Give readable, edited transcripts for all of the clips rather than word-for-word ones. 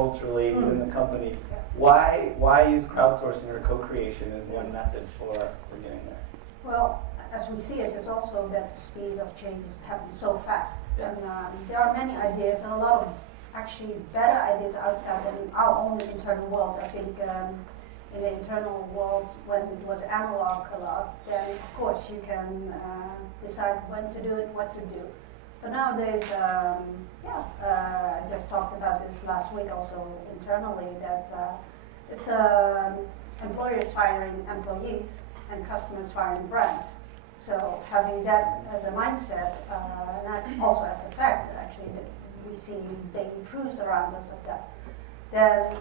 culturally within the company. Why use crowdsourcing or co-creation as one method for getting there? Well, as we see it, is also that the speed of changes happens so fast. Yeah. And there are many ideas and a lot of actually better ideas outside than our own internal world. I think in the internal world, when it was analog a lot, then of course you can decide when to do it, what to do. But nowadays, I just talked about this last week also internally, that it's employers firing employees and customers firing brands. So having that as a mindset, and also as a fact, actually, that we see daily proofs around us of that, then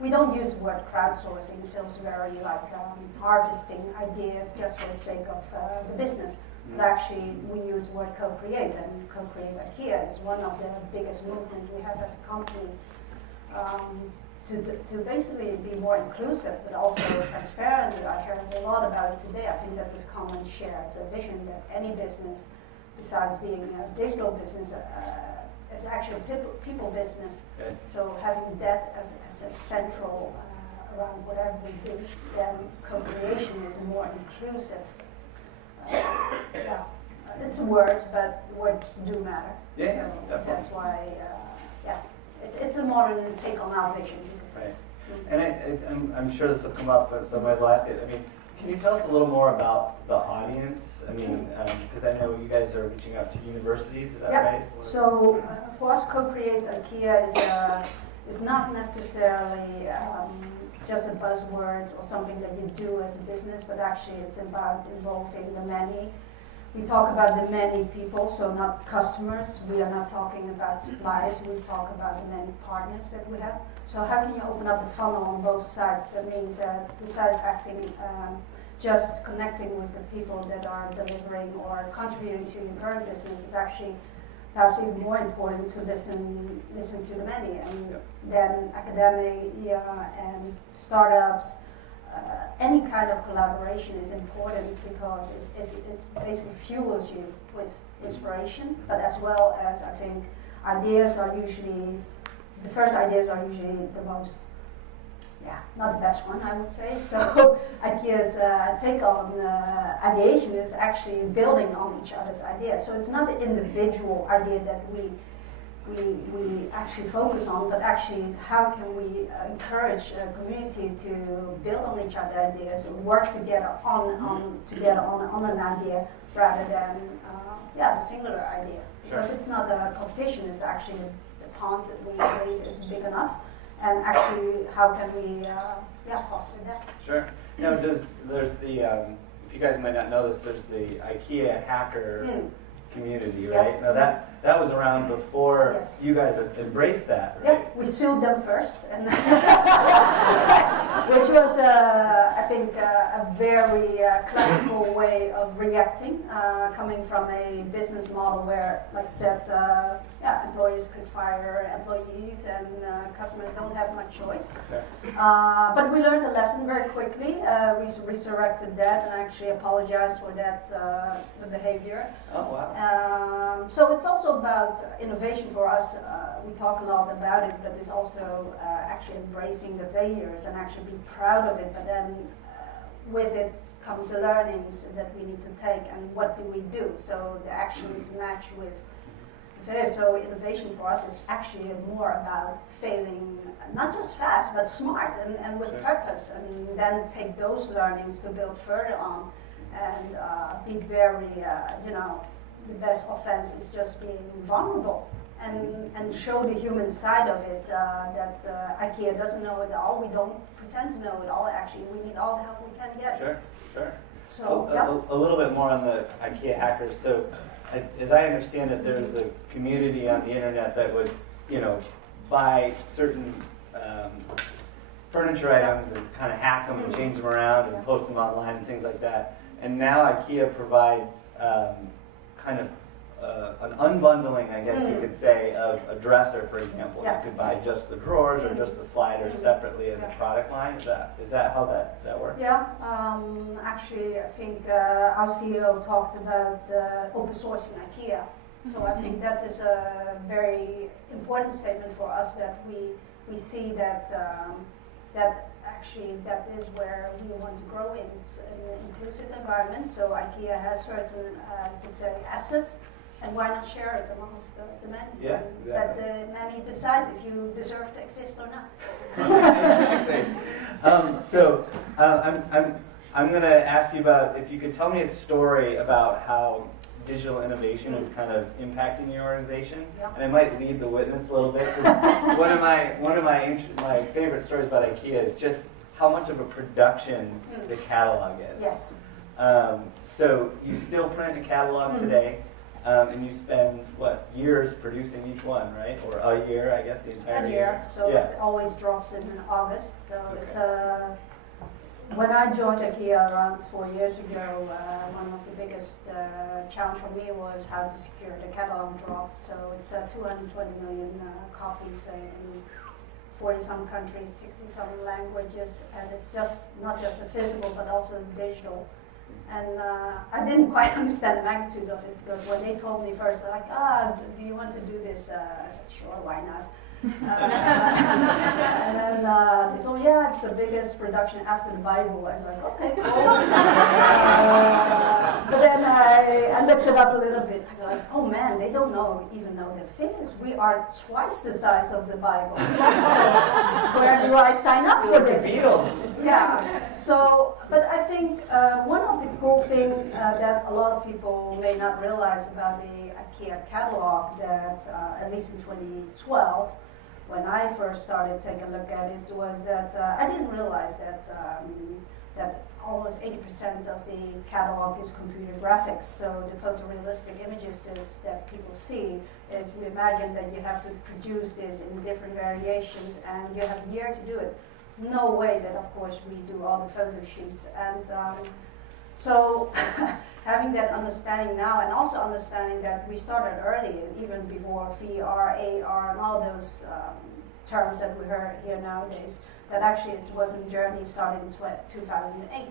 we don't use the word crowdsourcing. It feels very like harvesting ideas just for the sake of the business. But actually, we use the word co-create, and co-create IKEA is one of the biggest movements we have as a company to basically be more inclusive, but also transparent. I heard a lot about it today. I think that is common shared vision that any business, besides being a digital business, is actually a people business. Okay. So having that as a central around whatever we do, then co-creation is more inclusive. It's a word, but words do matter. Yeah, so that's why, it's a modern take on our vision. Right. And I'm sure this will come up, but somebody will ask it. I mean, can you tell us a little more about the audience? I mean, because I know you guys are reaching out to universities, is that right? So for us, co-create IKEA is not necessarily just a buzzword or something that you do as a business, but actually it's about involving the many. We talk about the many people, so not customers. We are not talking about suppliers. We talk about the many partners that we have. So how can you open up the funnel on both sides? That means that besides acting, just connecting with the people that are delivering or contributing to your current business, is actually perhaps even more important to listen to the many. And then academia and startups, any kind of collaboration is important because it basically fuels you with inspiration, but as well as I think the first ideas are usually the most, not the best one, I would say. So IKEA's take on ideation is actually building on each other's ideas. So it's not the individual idea that we actually focus on, but actually how can we encourage a community to build on each other's ideas and work together on an idea rather than the singular idea. Because it's not a competition, it's actually the pond that we believe is big enough, and actually how can we foster that. Sure. Now there's the, if you guys might not know this, there's the Ikea Hacker community, right? Now that was around before you guys embraced that, right? Yep, we sued them first, and which was, I think, a very classical way of reacting, coming from a business model where, like I said, employees could fire employees and customers don't have much choice. Okay. But we learned a lesson very quickly. We resurrected that and actually apologized for that the behavior. Oh, wow. So it's also about innovation for us. We talk a lot about it, but it's also actually embracing the failures and actually be proud of it. But then with it comes the learnings that we need to take, and what do we do? So the actions match with the failure. So innovation for us is actually more about failing, not just fast, but smart and with purpose, and then take those learnings to build further on and be very, the best offense is just being vulnerable and show the human side of it, that IKEA doesn't know it all. We don't pretend to know it all. Actually, we need all the help we can get. Sure. So, a little bit more on the IKEA Hackers. So, as I understand it, there's a community on the internet that would, buy certain furniture items and kind of hack them and change them around and post them online and things like that. And now IKEA provides kind of an unbundling, I guess you could say, of a dresser, for example. You could buy just the drawers or just the sliders separately as a product line. Is that how that works? Yeah, actually, I think our CEO talked about open sourcing IKEA. So I think that is a very important statement for us, that we see that that actually that is where we want to grow in. It's an inclusive environment, so IKEA has certain, you could say, assets, and why not share it amongst the many? Yeah, exactly. Let the many decide if you deserve to exist or not. I'm going to ask you about, if you could tell me a story about how digital innovation is kind of impacting your organization, and I might lead the witness a little bit. one of my favorite stories about IKEA is just how much of a production the catalog is. Yes. So you still print a catalog today, and you spend years producing each one, right? Or a year, I guess, the entire year. So it always drops in August. So it's when I joined IKEA around 4 years ago, one of the biggest challenge for me was how to secure the catalog drop. So it's 220 million copies in 40-some countries, 60-some languages, and it's just not just the physical but also the digital. And I didn't quite understand the magnitude of it, because when they told me first, they're like, do you want to do this? I said, sure, why not? And then they told me, it's the biggest production after the Bible. I was like, okay, cool. But then I looked it up a little bit. I was like, oh man, they don't even know the figures. We are twice the size of the Bible. So where do I sign up for this? Yeah. So, but I think one of the cool things that a lot of people may not realize about the IKEA catalog, that at least in 2012, when I first started taking a look at it, was that I didn't realize that that almost 80% of the catalog is computer graphics. So the photorealistic images that people see, if you imagine that you have to produce this in different variations and you have a year to do it, no way that, of course, we do all the photo shoots. And so having that understanding now, and also understanding that we started early, even before VR, AR, and all those terms that we hear nowadays, that actually it was a journey started in 2008.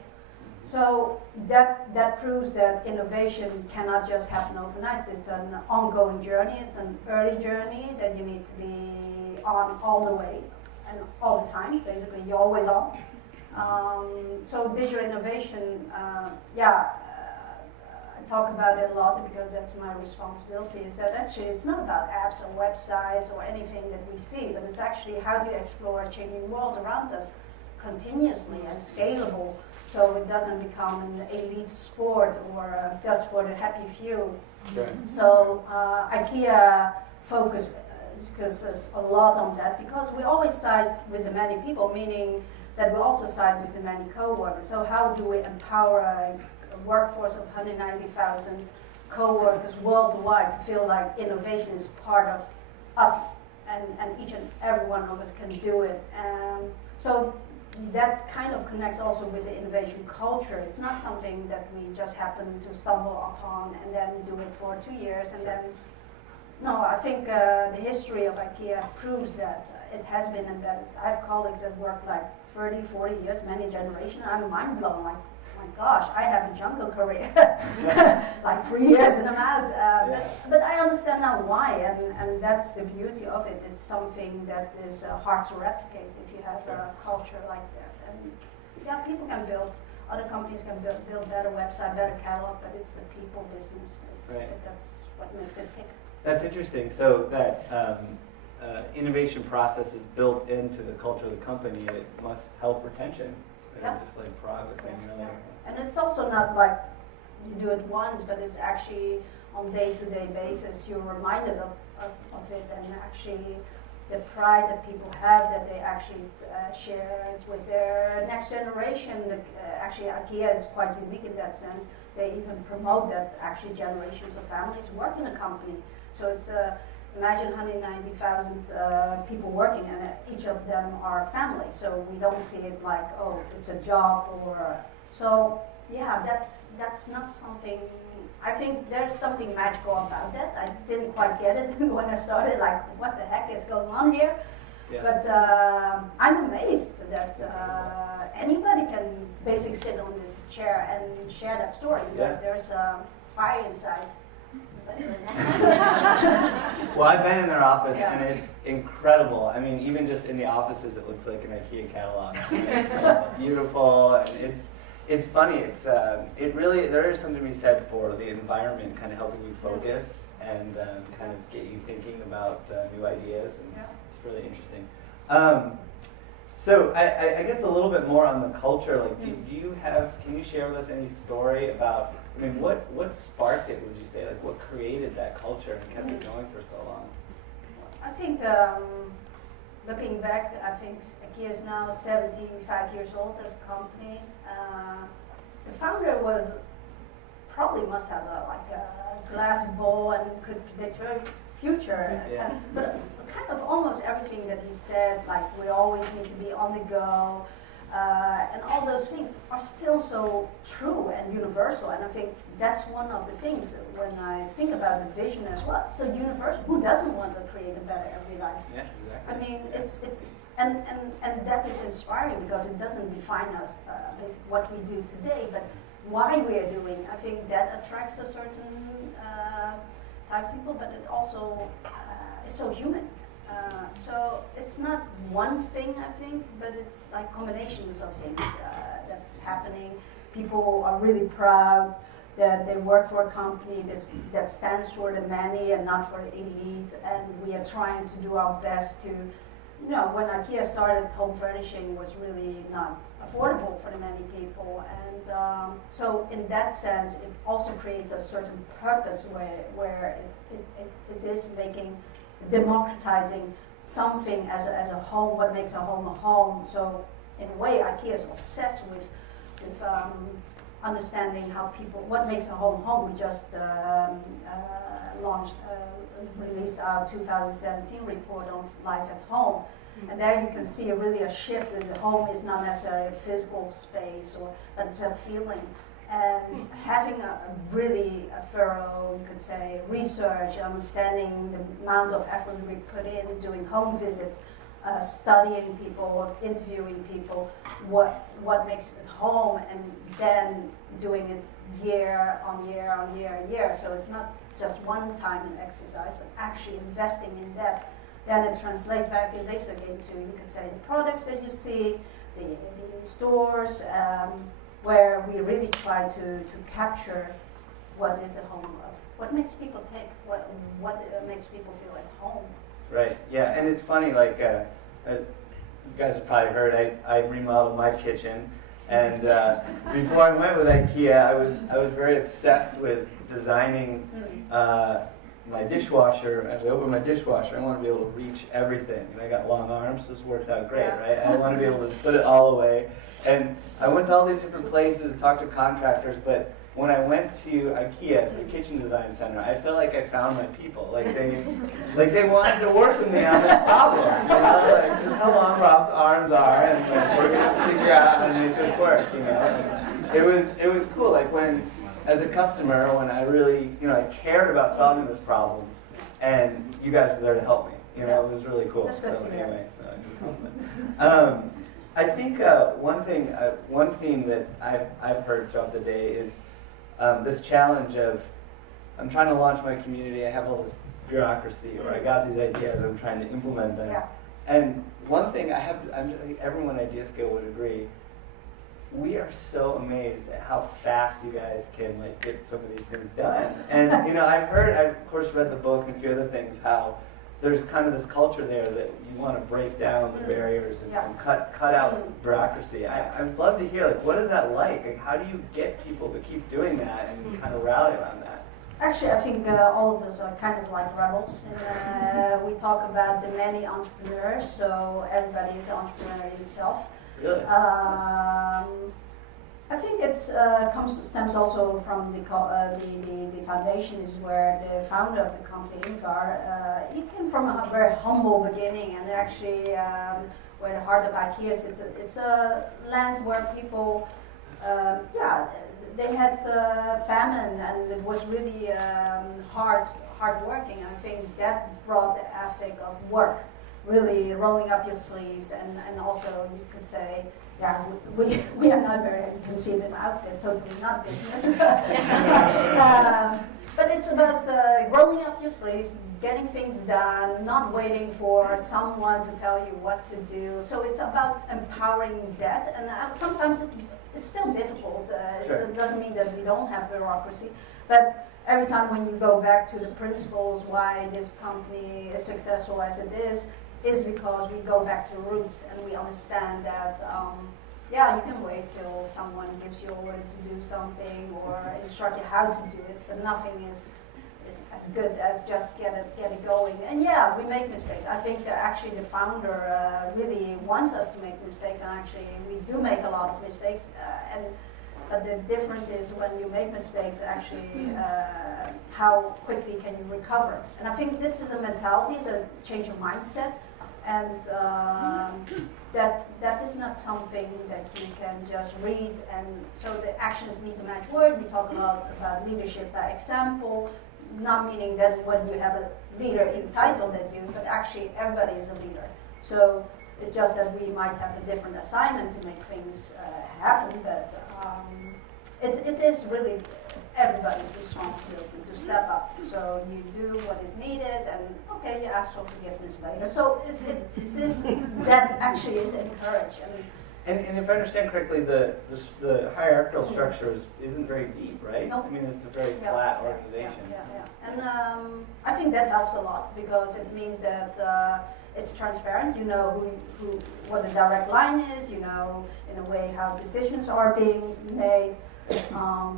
So that proves that innovation cannot just happen overnight. It's an ongoing journey. It's an early journey that you need to be on all the way and all the time. Basically, you're always on. So digital innovation, I talk about it a lot because that's my responsibility, is that actually it's not about apps or websites or anything that we see, but it's actually how do you explore a changing world around us continuously and scalable, so it doesn't become an elite sport or just for the happy few. Okay. So IKEA focuses a lot on that, because we always side with the many people, meaning that we also side with the many co-workers. So how do we empower a workforce of 190,000 co-workers worldwide to feel like innovation is part of us, and each and every one of us can do it. So that kind of connects also with the innovation culture. It's not something that we just happen to stumble upon and then do it for 2 years and then. No, I think the history of IKEA proves that it has been embedded. I have colleagues that work like 30, 40 years, many generations. I'm mind blown, like, my gosh, I have a jungle career. Like 3 years and I'm out. But I understand now why, and that's the beauty of it. It's something that is hard to replicate if you have a culture like that. And yeah, people can build, other companies can build better website, better catalog, but it's the people business. That's what makes it tick. That's interesting. So that innovation process is built into the culture of the company. It must help retention, just like Parag was saying earlier. And it's also not like you do it once, but it's actually on day-to-day basis. You're reminded of it, and actually the pride that people have that they actually share it with their next generation. Actually, IKEA is quite unique in that sense. They even promote that actually generations of families work in a company. So it's imagine 190,000 people working, and each of them are family. So we don't see it like, oh, it's a job or so. Yeah, that's not something. I think there's something magical about that. I didn't quite get it when I started. Like, what the heck is going on here? Yeah. But I'm amazed that anybody can basically sit on this chair and share that story, because there's a fire inside. Well, I've been in their office, Yeah. and it's incredible. I mean, even just in the offices, it looks like an IKEA catalog. It's beautiful, and it's funny. It really, there is something to be said for the environment kind of helping you focus and kind of get you thinking about new ideas, and it's really interesting. So I guess a little bit more on the culture. Like, do you have? Can you share with us any story about? I mean, what sparked it? Would you say, like, what created that culture and kept it going for so long? I think looking back, I think IKEA is now 75 years old as a company. The founder probably must have a glass ball and could predict very future. Yeah. But kind of almost everything that he said, like we always need to be on the go, and all those things are still so true and universal. And I think that's one of the things when I think about the vision as well. So universal. Who doesn't want to create a better everyday life? Yeah, exactly. I mean, it's and that is inspiring because it doesn't define us, basically what we do today, but why we are doing. I think that attracts a certain type of people, but it also is so human. So it's not one thing, I think, but it's like combinations of things that's happening. People are really proud that they work for a company that stands for the many and not for the elite, and we are trying to do our best to, when IKEA started, home furnishing was really not affordable for the many people, and so in that sense, it also creates a certain purpose where it is democratizing something as a home, what makes a home. So in a way, IKEA is obsessed with understanding what makes a home. We just released our 2017 report on life at home. And there you can see really a shift that the home is not necessarily a physical space, but it's a feeling. And having a really thorough, you could say, research, understanding the amount of effort we put in, doing home visits, studying people, interviewing people, what makes it home, and then doing it year on year on year on year. So it's not just one time an exercise, but actually investing in that. Then it translates back basically into, you could say, the products that you see, the stores, where we really try to capture what is the home of, what makes people tick, what makes people feel at home. Right. Yeah, and it's funny. Like you guys have probably heard, I remodeled my kitchen, and before I went with IKEA, I was very obsessed with designing my dishwasher. As I open my dishwasher, I want to be able to reach everything, and I got long arms, so this works out great, right? I want to be able to put it all away. And I went to all these different places, talked to contractors, but when I went to IKEA, to the Kitchen Design Center, I felt like I found my people. Like they wanted to work with me on this problem. Like, this is how long Rob's arms are, and we're gonna figure out how to make this work. And it was cool. Like as a customer, when I really, I cared about solving this problem, and you guys were there to help me. It was really cool. That's good to hear. Anyway, I think one theme that I've heard throughout the day is this challenge of, I'm trying to launch my community, I have all this bureaucracy, or I got these ideas, I'm trying to implement them. Yeah. And one thing everyone at IdeaScale would agree, we are so amazed at how fast you guys can get some of these things done. And I've of course read the book and a few other things, how there's kind of this culture there that you want to break down the barriers and cut out bureaucracy. I'd love to hear, what is that like? How do you get people to keep doing that and kind of rally around that? Actually, I think all of us are kind of like rebels. We talk about the many entrepreneurs, so everybody is an entrepreneur in itself. Really? I think it stems also from the foundation, is where the founder of the company, Ingvar, he came from a very humble beginning, and actually where the heart of IKEA is, it's a land where people, they had famine, and it was really hard working. I think that brought the ethic of work, really rolling up your sleeves, and also you could say, we are not very conceited outfit, totally not business. But it's about rolling up your sleeves, getting things done, not waiting for someone to tell you what to do. So it's about empowering that, and sometimes it's still difficult. Sure. It doesn't mean that we don't have bureaucracy, but every time when you go back to the principles why this company is successful as it is because we go back to roots and we understand that yeah, you can wait till someone gives you a order to do something or instruct you how to do it, but nothing is as good as just get it going. And yeah, we make mistakes. I think actually the founder really wants us to make mistakes, and actually we do make a lot of mistakes. But the difference is when you make mistakes, actually, how quickly can you recover? And I think this is a mentality, it's a change of mindset, and that is not something that you can just read. And so the actions need to match word. We talk about leadership by example, not meaning that when you have a leader entitled at you, but actually everybody is a leader. So it's just that we might have a different assignment to make things happen, but it is really everybody's responsibility to step up. So you do what is needed, and okay, you ask for forgiveness later. So it is that actually is encouraged. And if I understand correctly, the hierarchical structure isn't very deep, right? Nope. I mean, it's a very flat organization. Yeah. And I think that helps a lot because it means that it's transparent. You know what the direct line is. You know, in a way, how decisions are being made.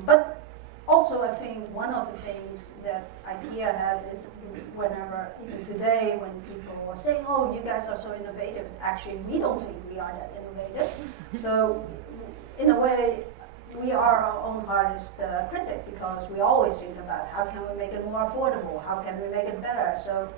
But also, I think one of the things that IKEA has is whenever, even today, when people are saying, "Oh, you guys are so innovative," actually, we don't think we are that innovative. So, in a way, we are our own hardest critic because we always think about how can we make it more affordable, how can we make it better. So,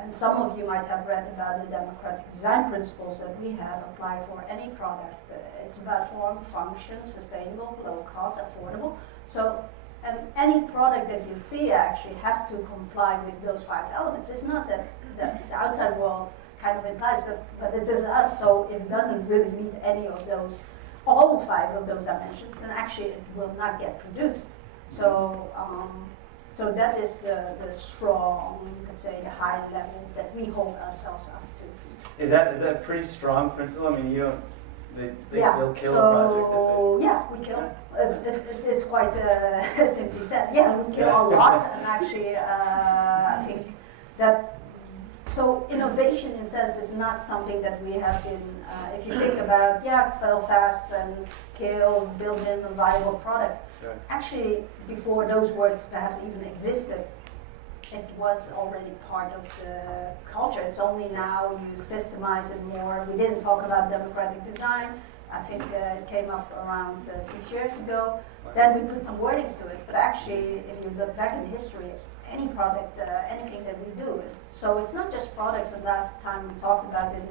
and some of you might have read about the democratic design principles that we have applied for any product. It's about form, function, sustainable, low cost, affordable. So, and any product that you see actually has to comply with those 5 elements. It's not that the outside world kind of implies, but it is us. So if it doesn't really meet any of those, all 5 of those dimensions, then actually it will not get produced. So, so that is the strong, you could say, the high level that we hold ourselves up to. Is that a pretty strong principle? I mean, you don't. They'll kill a project. Yeah, we kill. It's quite simply said. Yeah, we kill a lot, and actually, I think that. So innovation, in a sense, is not something that we have been. If you think about, fail fast and kill, build minimum viable products. Sure. Actually, before those words perhaps even existed, it was already part of the culture. It's only now you systemize it more. We didn't talk about democratic design. I think it came up around 6 years ago. Then we put some wordings to it. But actually, if you look back in history, any product, anything that we do. So it's not just products. And last time we talked about it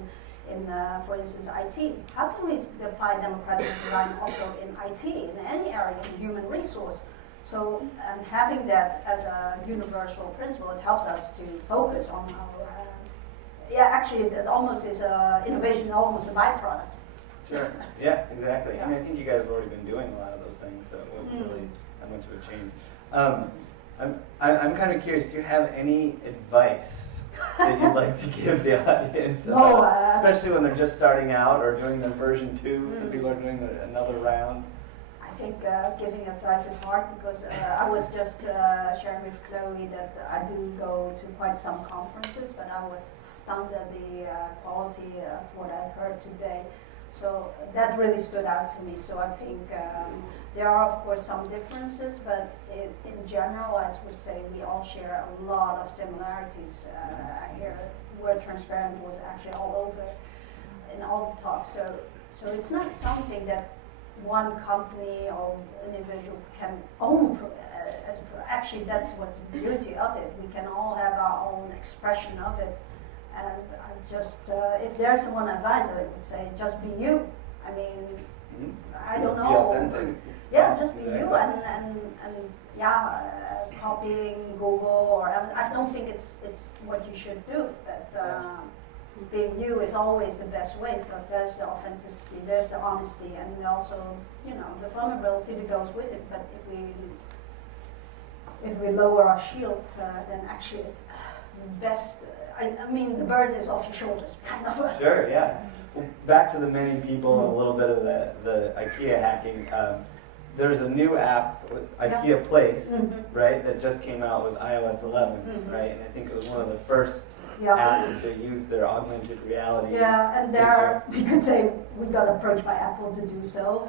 in for instance, IT. How can we apply democratic design also in IT, in any area, in human resource? So, and having that as a universal principle, it helps us to focus on our, actually that almost is innovation, almost a byproduct. Sure, yeah, exactly. I mean, I think you guys have already been doing a lot of those things, so it wasn't really that much of a change. I'm kind of curious, do you have any advice that you'd like to give the audience, especially when they're just starting out or doing their version 2, so people are doing another round? I think giving advice is hard because I was just sharing with Chloe that I do go to quite some conferences, but I was stunned at the quality of what I heard today. So that really stood out to me. So I think there are, of course, some differences, but in general, I would say we all share a lot of similarities. I hear the word transparent was actually all over in all the talks. So it's not something that one company or individual can own actually that's what's the beauty of it. We can all have our own expression of it. And I just, if there's one advice, I would say just be you. I mean, I don't know. Yeah, just be you and copying Google or I don't think it's what you should do. But being you is always the best way because there's the authenticity, there's the honesty, and also the vulnerability that goes with it. But if we if we lower our shields, then actually it's best. I mean, the burden is off your shoulders, kind of. Sure, yeah. Well, back to the many people and a little bit of the IKEA hacking. There's a new app, IKEA Place, right, that just came out with iOS 11, right? And I think it was one of the first apps to use their augmented reality. Yeah, and there, we could say we got approached by Apple to do so.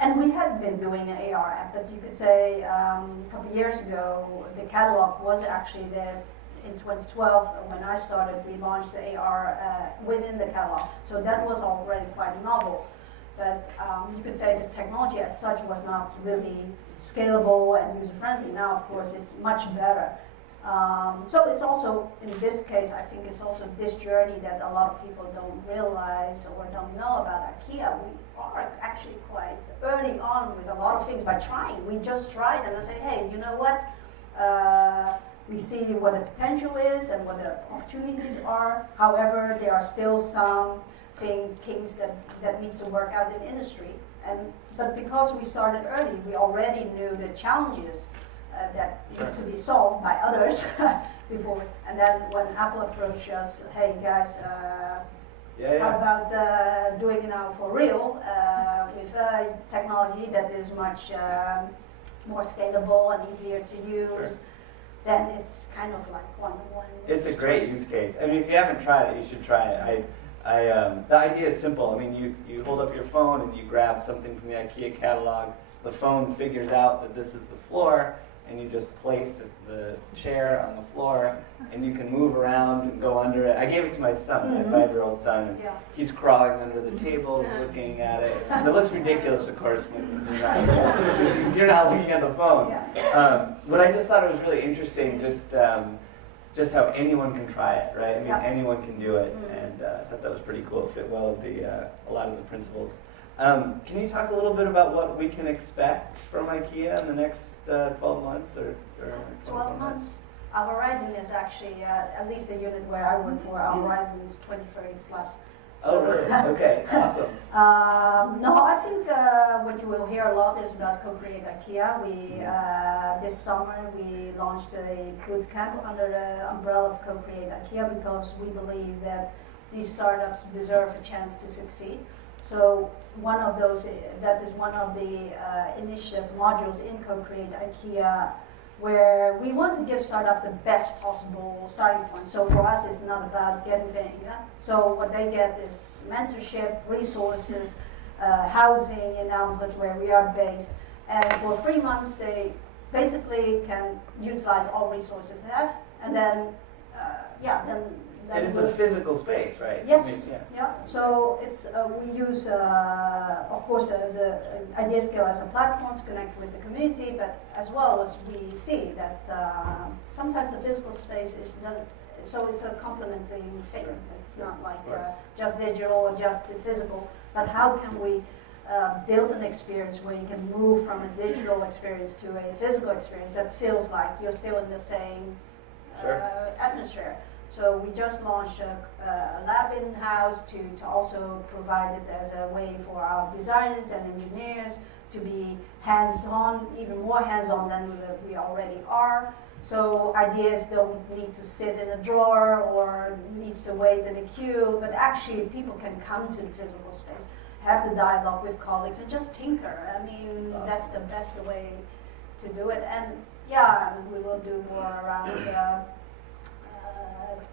And we had been doing an AR app, but you could say a couple of years ago, the catalog was actually there. In 2012, when I started, we launched the AR within the catalog. So that was already quite novel. But you could say the technology as such was not really scalable and user-friendly. Now, of course, it's much better. So it's also, in this case, I think it's also this journey that a lot of people don't realize or don't know about IKEA. We are actually quite early on with a lot of things by trying. We just tried and I say, hey, you know what? We see what the potential is and what the opportunities are. However, there are still some kinks that needs to work out in industry. But because we started early, we already knew the challenges that needs to be solved by others before. And then when Apple approached us, hey guys, how about doing it now for real with technology that is much more scalable and easier to use. Sure. Then it's kind of like one-on-one. It's a great use case. I mean, if you haven't tried it, you should try it. The idea is simple. I mean, you hold up your phone and you grab something from the IKEA catalog. The phone figures out that this is the floor, and you just place the chair on the floor, and you can move around and go under it. I gave it to my son, my 5-year-old son, and he's crawling under the tables, looking at it. And it looks ridiculous, of course, when you're not looking at the phone. But I just thought it was really interesting, just how anyone can try it, right? I mean, anyone can do it, and I thought that was pretty cool. It fit well with a lot of the principles. Can you talk a little bit about what we can expect from IKEA in the next 12 months or 12 months? Our horizon is actually, at least the unit where I work for, our horizon is 2030 plus. So, oh, really? Okay, awesome. No, I think what you will hear a lot is about Co-Create IKEA. This summer we launched a boot camp under the umbrella of Co-Create IKEA because we believe that these startups deserve a chance to succeed. So that is one of the initiative modules in Co-Create IKEA, where we want to give startup the best possible starting point. So for us, it's not about getting things. So what they get is mentorship, resources, housing in Elmwood, where we are based. And for 3 months, they basically can utilize all resources they have. And then, and it's a physical space, right? Yes. I mean, So it's we use, of course, the IdeaScale as a platform to connect with the community, but as well as we see that sometimes the physical space doesn't. So it's a complementing thing. It's not like just digital or just the physical, but how can we build an experience where you can move from a digital experience to a physical experience that feels like you're still in the same atmosphere. So we just launched a lab in-house to also provide it as a way for our designers and engineers to be hands-on, even more hands-on than we already are. So ideas don't need to sit in a drawer or needs to wait in a queue, but actually people can come to the physical space, have the dialogue with colleagues and just tinker. I mean, that's the best way to do it. And we will do more around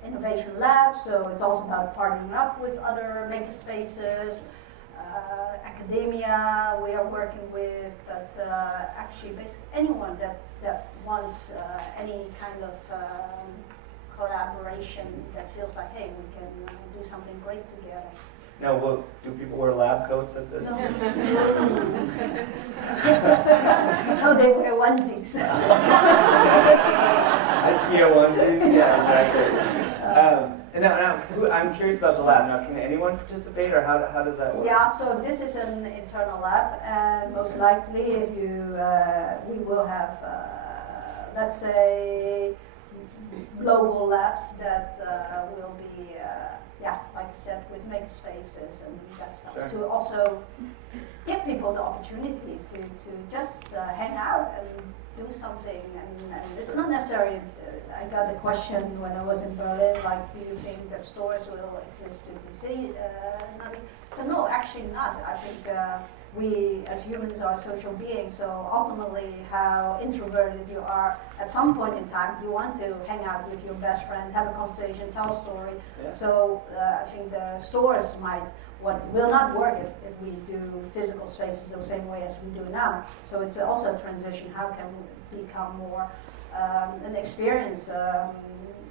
innovation labs, so it's also about partnering up with other maker spaces, academia we are working with, but actually basically anyone that wants any kind of collaboration that feels like, hey, we can do something great together. Now, do people wear lab coats at this? No. No, they wear onesies. IKEA onesies? Yeah, exactly. Now, I'm curious about the lab. Now, can anyone participate, or how does that work? Yeah, so this is an internal lab, and most likely, if we will have, let's say, global labs that will be yeah, like I said, with maker spaces and that stuff, Sure. to also give people the opportunity to just hang out and do something. And it's not necessarily, I got a question when I was in Berlin, like, do you think the stores will exist to see nothing? So no, actually not. I think we as humans are social beings, so ultimately how introverted you are, at some point in time you want to hang out with your best friend, have a conversation, tell a story. Yeah. So I think the stores what will not work is if we do physical spaces the same way as we do now. So it's also a transition. How can we become more an experience?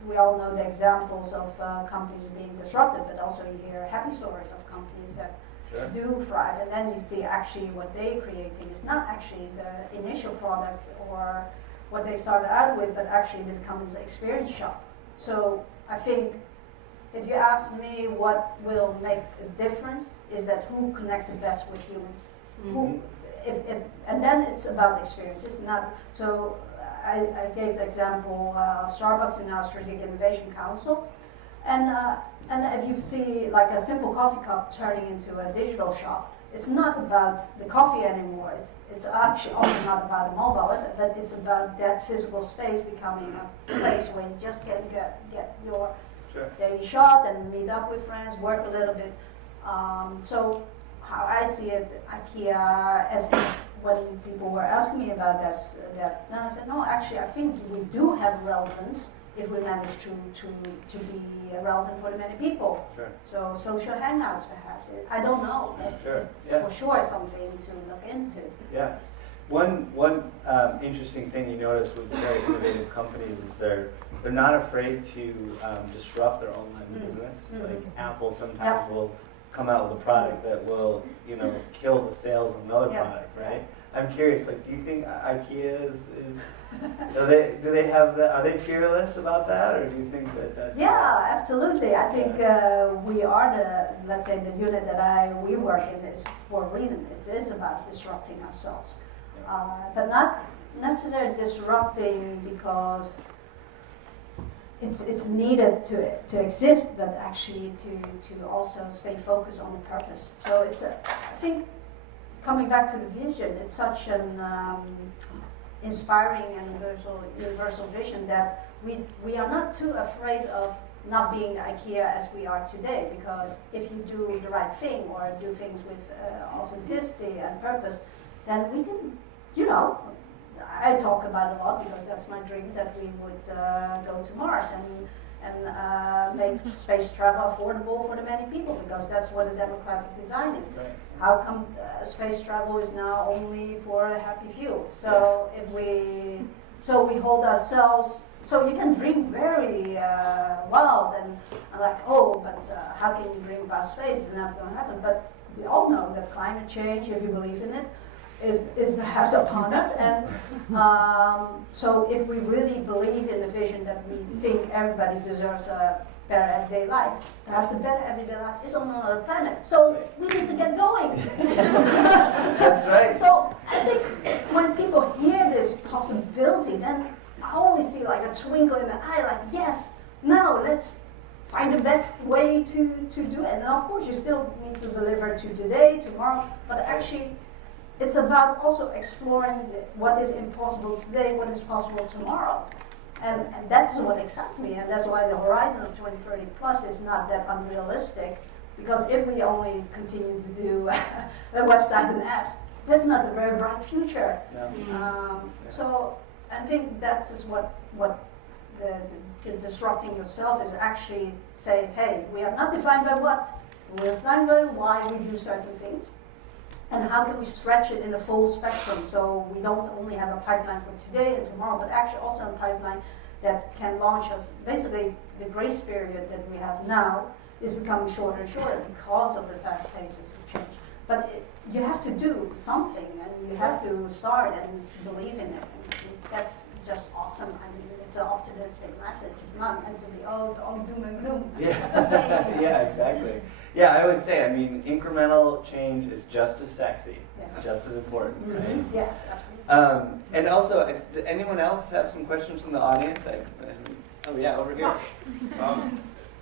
We all know the examples of companies being disrupted, but also you hear happy stories of companies that Sure. do thrive, and then you see actually what they're creating is not actually the initial product or what they started out with, but actually it becomes an experience shop. So I think if you ask me what will make a difference is that who connects the best with humans. Who, and then it's about experiences, not so. I gave the example of Starbucks in our Strategic Innovation Council, and if you see like a simple coffee cup turning into a digital shop, it's not about the coffee anymore. It's actually also not about a mobile, is it? But it's about that physical space becoming a place where you just can get your Sure. daily shot and meet up with friends, work a little bit. So how I see it, IKEA, as when people were asking me about that, then I said, no, actually, I think we do have relevance if we manage to be relevant for the many people. Sure. So social hangouts, perhaps. I don't know, but Sure. it's Yeah. for sure something to look into. Yeah. One interesting thing you notice with very innovative companies is they're not afraid to disrupt their own line of business. Like Apple sometimes will come out with a product that will, kill the sales of another product, right? I'm curious, like, do you think IKEA is do they have that? Are they fearless about that, or do you think that that's? Yeah, absolutely. I think we are let's say, the unit that we work in is for a reason. It is about disrupting ourselves, but not necessarily disrupting because it's needed to exist, but actually to also stay focused on the purpose. So it's I think coming back to the vision, it's such an inspiring and universal vision that we are not too afraid of not being IKEA as we are today, because if you do the right thing or do things with authenticity and purpose, then we can, I talk about it a lot because that's my dream, that we would go to Mars and make space travel affordable for the many people, because that's what a democratic design is. Right. How come space travel is now only for a happy few? So if we hold ourselves, so you can dream very wild and like, but how can you dream about space? It's never going to happen. But we all know that climate change, if you believe in it, is perhaps upon us. And so if we really believe in the vision that we think everybody deserves a better everyday life, perhaps a better everyday life is on another planet. So we need to get going. That's right. So I think when people hear this possibility, then I always see like a twinkle in the eye, like, yes, now let's find the best way to do it. And of course you still need to deliver to today, tomorrow, but actually it's about also exploring what is impossible today, what is possible tomorrow. And that's what excites me, and that's why the horizon of 2030 plus is not that unrealistic, because if we only continue to do the website and apps, that's not a very bright future. No. So I think that's just what the disrupting yourself is, actually say, hey, we are not defined by what, we're defined by why we do certain things. And how can we stretch it in a full spectrum, so we don't only have a pipeline for today and tomorrow, but actually also a pipeline that can launch us. Basically, the grace period that we have now is becoming shorter and shorter because of the fast paces of change. But you have to do something, and you have to start and believe in it. And that's just awesome. I mean, it's an optimistic message. It's not meant to be, all doom and gloom. Yeah, yeah, exactly. Yeah, I would say, incremental change is just as sexy. It's just as important, right? Yes, absolutely. And also, does anyone else have some questions from the audience? Oh yeah, over here.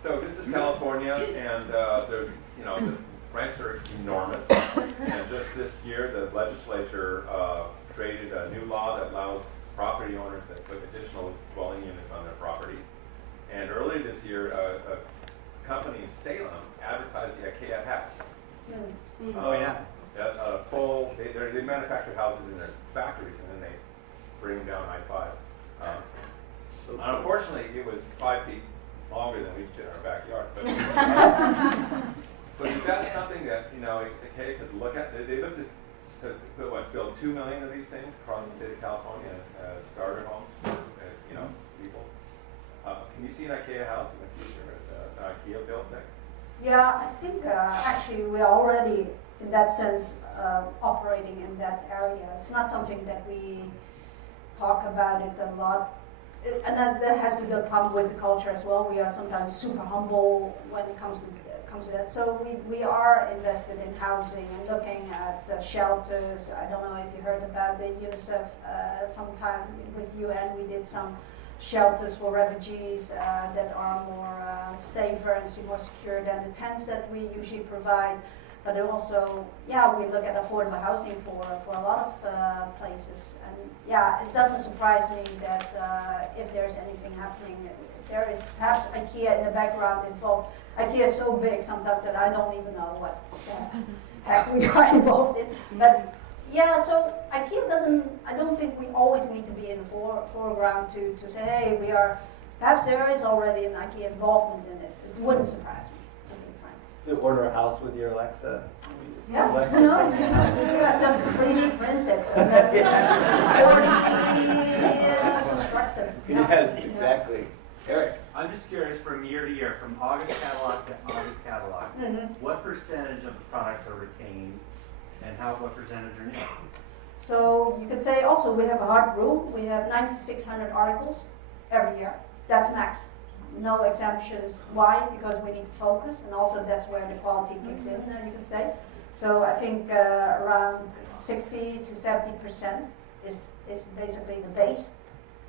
So this is California, and there's, the rents are enormous. And just this year, the legislature created a new law that allows property owners to put additional dwelling units on their property. And earlier this year, a company in Salem advertised the Ikea Hackers. Oh yeah. They manufacture houses in their factories, and then they bring them down I-5. Unfortunately, it was 5 feet longer than we did in our backyard. But is that something that Ikea could look at? They looked to build 2 million of these things across the state of California as starter homes for people. Can you see an Ikea house in the future as an Ikea built thing? Yeah, I think actually we are already, in that sense, operating in that area. It's not something that we talk about it a lot. And that has to come with the culture as well. We are sometimes super humble when it comes to that. So we are invested in housing and looking at shelters. I don't know if you heard about the UNICEF sometime with UN. We did some shelters for refugees that are more safer and more secure than the tents that we usually provide. But also, we look at affordable housing for a lot of places. And it doesn't surprise me that if there's anything happening, there is perhaps IKEA in the background involved. IKEA is so big sometimes that I don't even know what the heck we are involved in. But so IKEA I don't think we always need to be in the foreground to say, hey, perhaps there is already an IKEA involvement in it. It wouldn't surprise me, to be frank. To order a house with your Alexa? Yeah, Alexa nice. Just 3D print it and then 4D construct it. Yes, exactly. Eric? I'm just curious, from year to year, from August catalog to August catalog, what percentage of the products are retained and what percentage are new? So you could say also we have a hard rule. We have 9,600 articles every year. That's max. No exemptions. Why? Because we need to focus, and also that's where the quality kicks in, you could say. So I think around 60 to 70% is basically the base.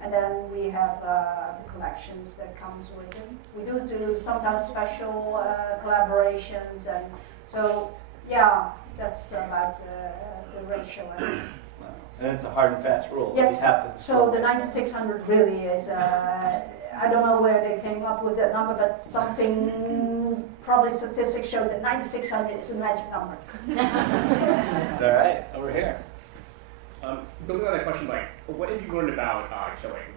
And then we have the collections that comes with it. We do sometimes special collaborations, and so that's about the ratio. And it's a hard and fast rule. Yes. You have to So the 9,600 really is. I don't know where they came up with that number, but probably statistics show that 9,600 is a magic number. It's all right. Over here. Building on that question, what have you learned about killing?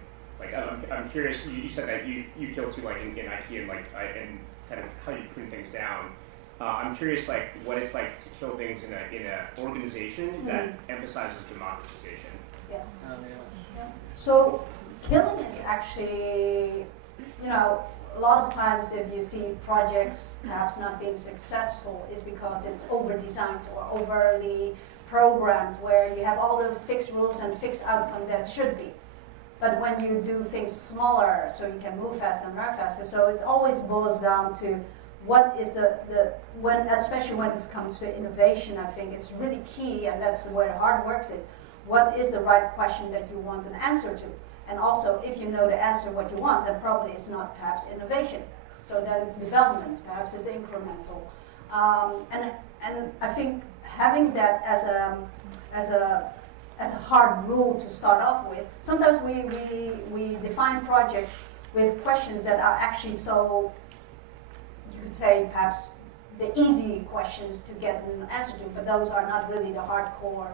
I'm curious. You said that you kill too, in IKEA, and kind of how you print things down. I'm curious, what it's like to kill things in a organization that emphasizes democratization. Yeah. So killing is actually, a lot of times if you see projects perhaps not being successful, is because it's over-designed or overly programmed, where you have all the fixed rules and fixed outcome that should be. But when you do things smaller, so you can move faster and learn faster, so it always boils down to what is especially when it comes to innovation, I think it's really key, and that's where the hard work is. What is the right question that you want an answer to? And also, if you know the answer what you want, then probably it's not perhaps innovation. So then it's development, perhaps it's incremental. And I think having that as a hard rule to start off with, sometimes we define projects with questions that are actually so, you could say perhaps the easy questions to get an answer to, but those are not really the hardcore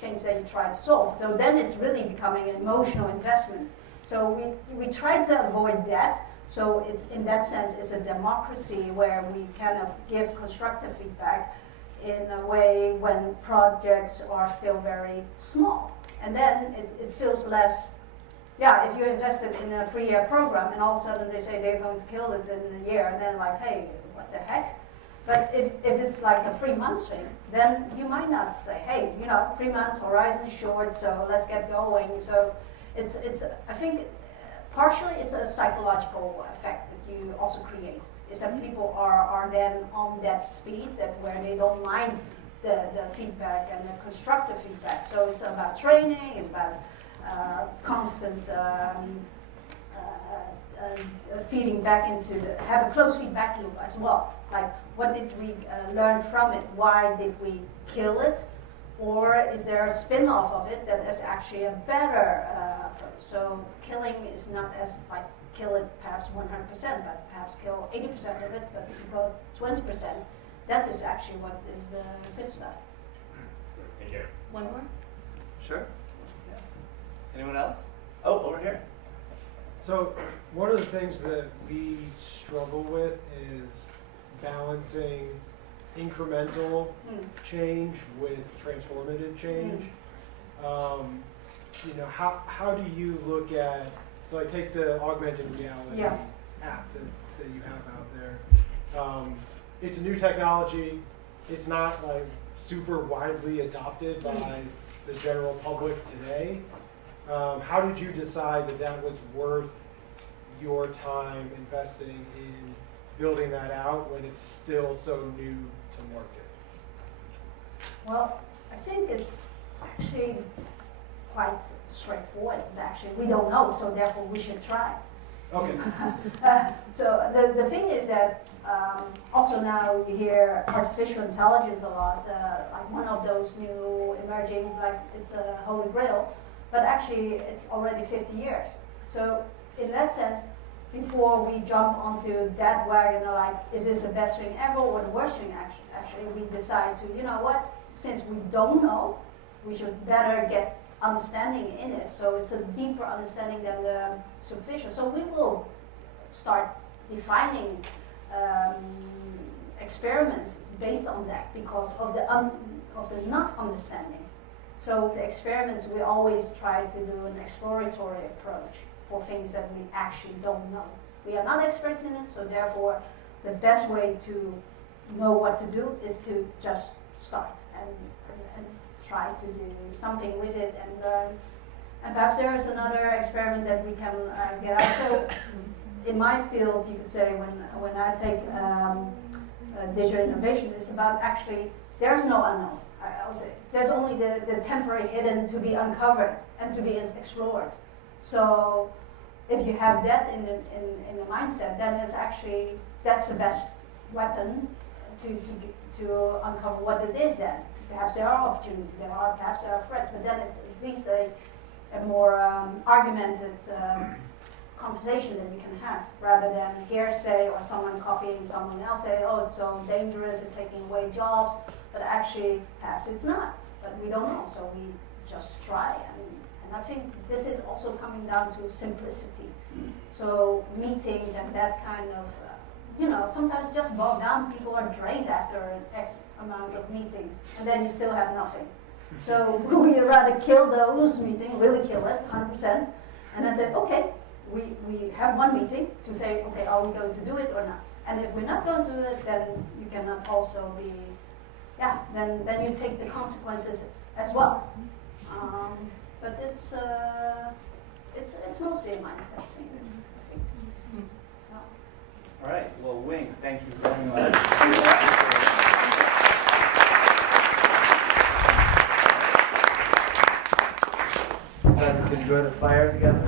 things that you try to solve. So then it's really becoming an emotional investment. So we try to avoid that. So in that sense, it's a democracy where we kind of give constructive feedback in a way when projects are still very small. And then it feels less, if you invested in a 3-year program and all of a sudden they say they're going to kill it in a year, and then hey, what the heck? But if it's like a 3 months thing, then you might not say, hey, 3 months, horizon is short, so let's get going. So it's I think partially it's a psychological effect that you also create, is that people are then on that speed where they don't mind the feedback and the constructive feedback. So it's about training, it's about constant feeding back into have a close feedback loop as well. Like, what did we learn from it? Why did we kill it? Or is there a spin-off of it that is actually a better approach? So killing is not as like kill it perhaps 100%, but perhaps kill 80% of it, but if it goes 20%, that is actually what is the good stuff. Thank you. One more? Sure. Anyone else? Oh, over here. So one of the things that we struggle with is balancing incremental change with transformative change. You know, how do you look at, so I take the augmented reality app that you have out there. It's a new technology. It's not like super widely adopted by the general public today. How did you decide that that was worth your time investing in building that out when it's still so new to market? Well, I think it's actually quite straightforward. It's actually, we don't know, so therefore we should try. Okay. So the thing is that also now you hear artificial intelligence a lot, like one of those new emerging, like it's a holy grail, but actually it's already 50 years. So in that sense, before we jump onto that wagon, like, is this the best thing ever or the worst thing actually, we decide to, you know what, since we don't know, we should better get understanding in it. So it's a deeper understanding than the superficial. So we will start defining experiments based on that because of the not understanding. So the experiments, we always try to do an exploratory approach for things that we actually don't know. We are not experts in it, so therefore the best way to know what to do is to just start and try to do something with it and learn. And perhaps there is another experiment that we can get out. So in my field, you could say when I take digital innovation, it's about actually, there's no unknown. I would say there's only the temporary hidden to be uncovered and to be explored. So if you have that in the mindset, then it's actually, that's the best weapon to uncover what it is then. Perhaps there are opportunities, perhaps there are threats, but then it's at least a more argumented conversation that we can have, rather than hearsay or someone copying someone else, say, oh, it's so dangerous, it's taking away jobs, but actually, perhaps it's not, but we don't know, so we just try. And I think this is also coming down to simplicity. So meetings and that kind of, sometimes just bogged down, people are drained after an X amount of meetings, and then you still have nothing. So we rather kill those meetings, really kill it, 100%, and then say, okay, we have one meeting to say, okay, are we going to do it or not? And if we're not going to do it, then you cannot also be, then you take the consequences as well. But it's mostly a mindset thing, I think. All right. Well, Wing, thank you very much. You guys enjoy the fire together?